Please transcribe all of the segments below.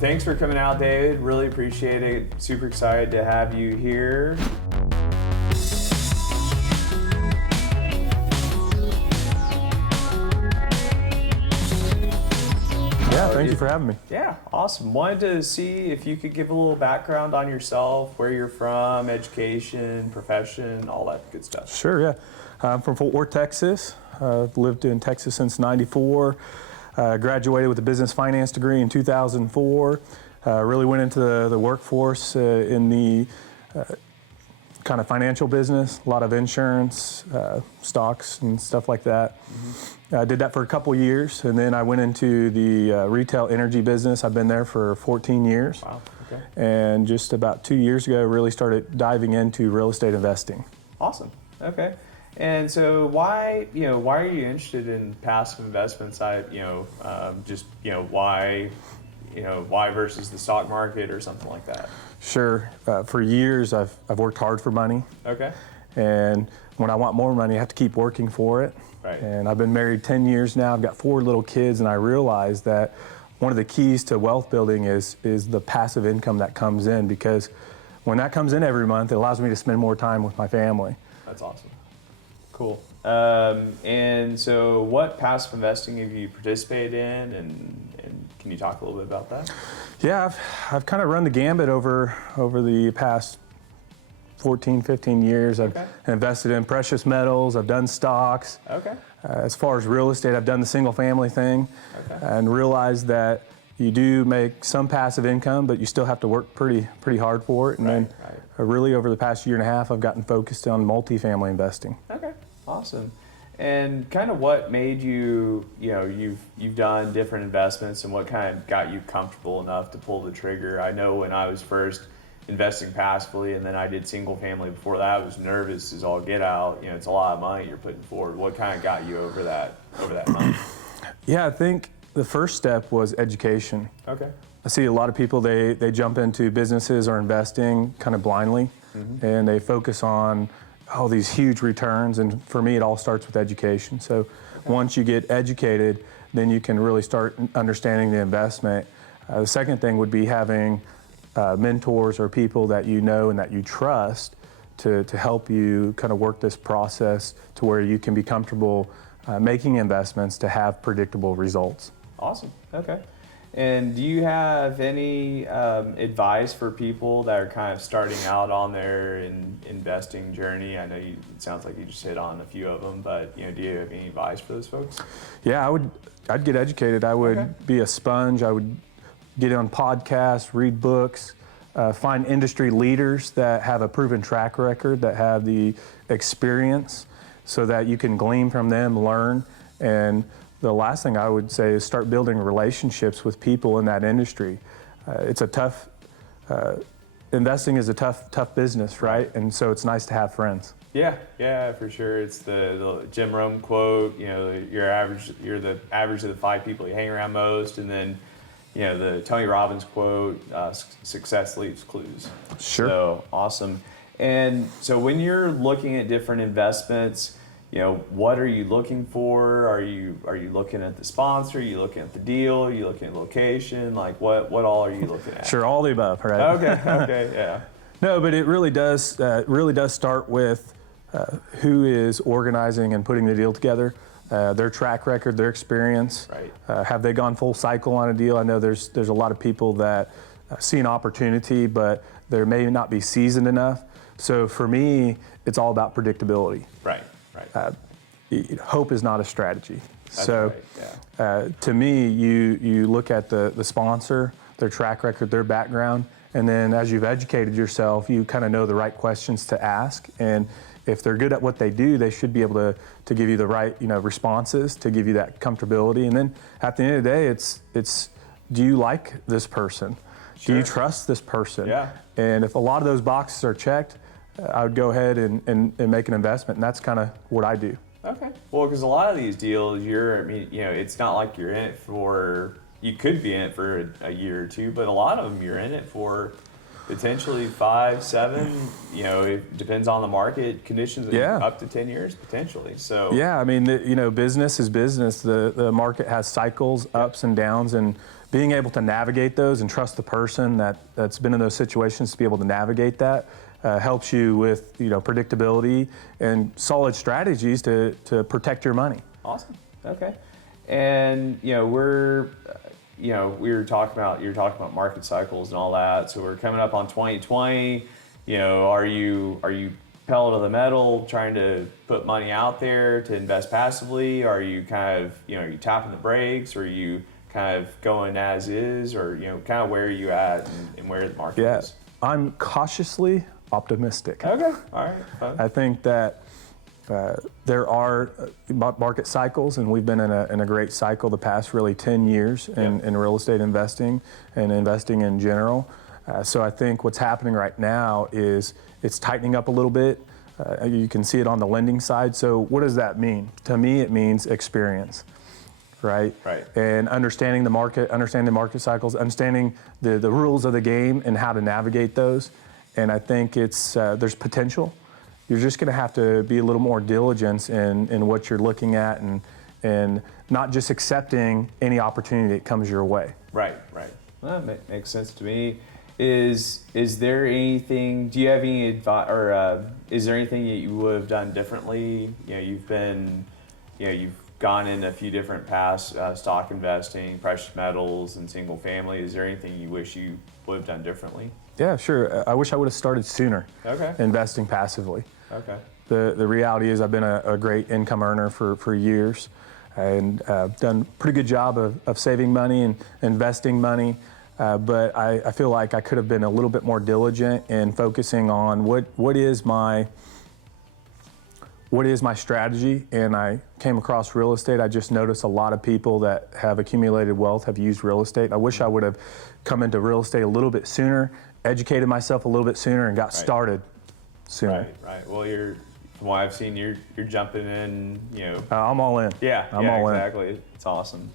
Thanks for coming out, David. Really appreciate it. Super excited to have you here. Yeah, thank you for having me. Yeah, awesome. Wanted to see if you could give a little background on yourself, where you're from, education, profession, all that good stuff. Sure, yeah. I'm from Fort Worth, Texas. I've lived in Texas since '94. Graduated with a business finance degree in 2004. Really went into the workforce in the kind of financial business, a lot of insurance, stocks and stuff like that. I did that for a couple years, and then I went into the retail energy business. I've been there for 14 years. Wow, okay. And just about 2 years ago, really started diving into real estate investing. Awesome, okay. And so why are you interested in passive investments? Why versus the stock market or something like that? Sure. For years, I've worked hard for money. Okay. And when I want more money, I have to keep working for it. Right. And I've been married 10 years now. I've got 4 little kids, and I realized that one of the keys to wealth building is the passive income that comes in, because when that comes in every month, it allows me to spend more time with my family. That's awesome. Cool. And so what passive investing have you participated in, and can you talk a little bit about that? Yeah, I've kind of run the gambit over the past 14, 15 years. I've invested in precious metals, I've done stocks. Okay. As far as real estate, I've done the single family thing, and realized that you do make some passive income, but you still have to work pretty hard for it. And then really over the past year and a half, I've gotten focused on multifamily investing. Okay, awesome. And kind of what made you've done different investments, and what kind of got you comfortable enough to pull the trigger? I know when I was first investing passively, and then I did single family before that, I was nervous as all get out. It's a lot of money you're putting forward. What kind of got you over that money? Yeah, I think the first step was education. Okay. I see a lot of people, they jump into businesses or investing kind of blindly, and they focus on these huge returns, and for me it all starts with education. So once you get educated, then you can really start understanding the investment. The second thing would be having mentors or people that you know and that you trust to help you kind of work this process to where you can be comfortable making investments to have predictable results. Awesome. Okay. And do you have any advice for people that are kind of starting out on their investing journey? I know it sounds like you just hit on a few of them, but do you have any advice for those folks? Yeah, I'd get educated. I would be a sponge. I would get on podcasts, read books, find industry leaders that have a proven track record, that have the experience, so that you can glean from them, learn. And the last thing I would say is start building relationships with people in that industry. It's a tough, investing is a tough business, right? And so it's nice to have friends. Yeah, for sure. It's the Jim Rohn quote, you're the average of the 5 people you hang around most, and then the Tony Robbins quote, success leaves clues. Sure. So awesome. And so when you're looking at different investments, what are you looking for? Are you looking at the sponsor? Are you looking at the deal? Are you looking at location? Like what all are you looking at? Sure, all the above, right? Okay, yeah. No, but it really does start with who is organizing and putting the deal together. Their track record, their experience. Right. Have they gone full cycle on a deal? I know there's a lot of people that see an opportunity, but they may not be seasoned enough. So for me, it's all about predictability. Right. Hope is not a strategy. That's so right, yeah. To me, you look at the sponsor, their track record, their background, and then as you've educated yourself, you kind of know the right questions to ask. And if they're good at what they do, they should be able to give you the right responses to give you that comfortability. And then at the end of the day, it's do you like this person? Sure. Do you trust this person? Yeah. And if a lot of those boxes are checked, I would go ahead and make an investment, and that's kind of what I do. Okay. Well, because a lot of these deals, it's not like you're in it for. You could be in it for a year or two, but a lot of them you're in it for potentially 5, 7. You know, it depends on the market conditions. Yeah. Up to 10 years potentially. So Yeah, I mean, you know, business is business. The market has cycles, ups and downs, and being able to navigate those and trust the person that's been in those situations to be able to navigate that helps you with, you know, predictability and solid strategies to protect your money. Awesome. Okay. And you know, we were talking about, you're talking about market cycles and all that. So we're coming up on 2020. You know, are you pedal to the metal, trying to put money out there to invest passively? Are you kind of, you know, are you tapping the brakes, or are you kind of going as is, or, you know, kind of where are you at and where the market is? I'm cautiously optimistic. Okay. All right. Fine. I think that there are market cycles, and we've been in a great cycle the past really 10 years in real estate investing and investing in general. So I think what's happening right now is it's tightening up a little bit. You can see it on the lending side. So what does that mean? To me, it means experience, right? Right. And understanding the market cycles, understanding the rules of the game and how to navigate those. And I think it's there's potential. You're just going to have to be a little more diligent in what you're looking at, and not just accepting any opportunity that comes your way. Right. Well, that makes sense to me. Is there anything? Do you have any advice, or is there anything that you would have done differently? You know, you've gone in a few different paths: stock investing, precious metals, and single family. Is there anything you wish you would have done differently? Yeah, sure. I wish I would have started sooner. Okay. Investing passively. Okay. The reality is I've been a great income earner for years, and done a pretty good job of saving money and investing money. But I feel like I could have been a little bit more diligent in focusing on what is my strategy. And I came across real estate. I just noticed a lot of people that have accumulated wealth have used real estate. I wish I would have come into real estate a little bit sooner, educated myself a little bit sooner, and got started sooner. Right. Well, from what I've seen, you're jumping in. You know. I'm all in. I'm all exactly. In. It's awesome.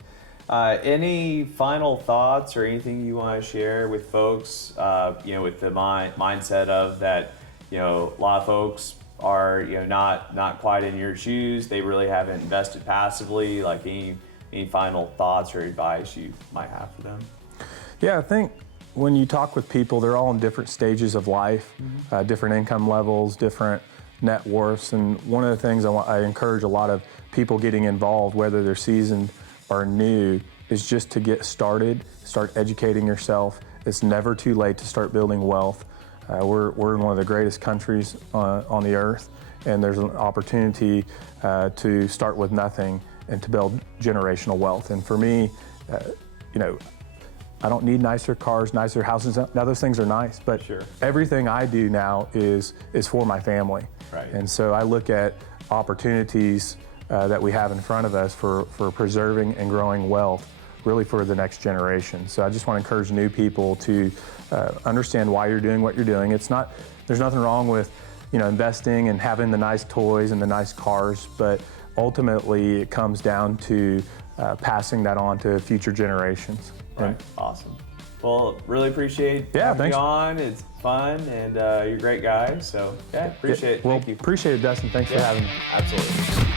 Any final thoughts or anything you want to share with folks? You know, with the mindset of that, you know, a lot of folks are, you know, not quite in your shoes. They really haven't invested passively. Like any final thoughts or advice you might have for them? Yeah, I think when you talk with people, they're all in different stages of life, different income levels, different net worths. And one of the things I encourage a lot of people getting involved, whether they're seasoned or new, is just to get started, start educating yourself. It's never too late to start building wealth. We're in one of the greatest countries on the earth, and there's an opportunity to start with nothing and to build generational wealth. And for me, you know, I don't need nicer cars, nicer houses. Now those things are nice, but everything I do now is for my family. Right. And so I look at opportunities that we have in front of us for preserving and growing wealth, really for the next generation. So I just want to encourage new people to understand why you're doing what you're doing. There's nothing wrong with, you know, investing and having the nice toys and the nice cars, but ultimately it comes down to passing that on to future generations. Right. Awesome. Well, really appreciate having you on. It's fun, and you're a great guy. So appreciate it. Well, Thank you. Appreciate it, Dustin. Thanks for having me. Absolutely.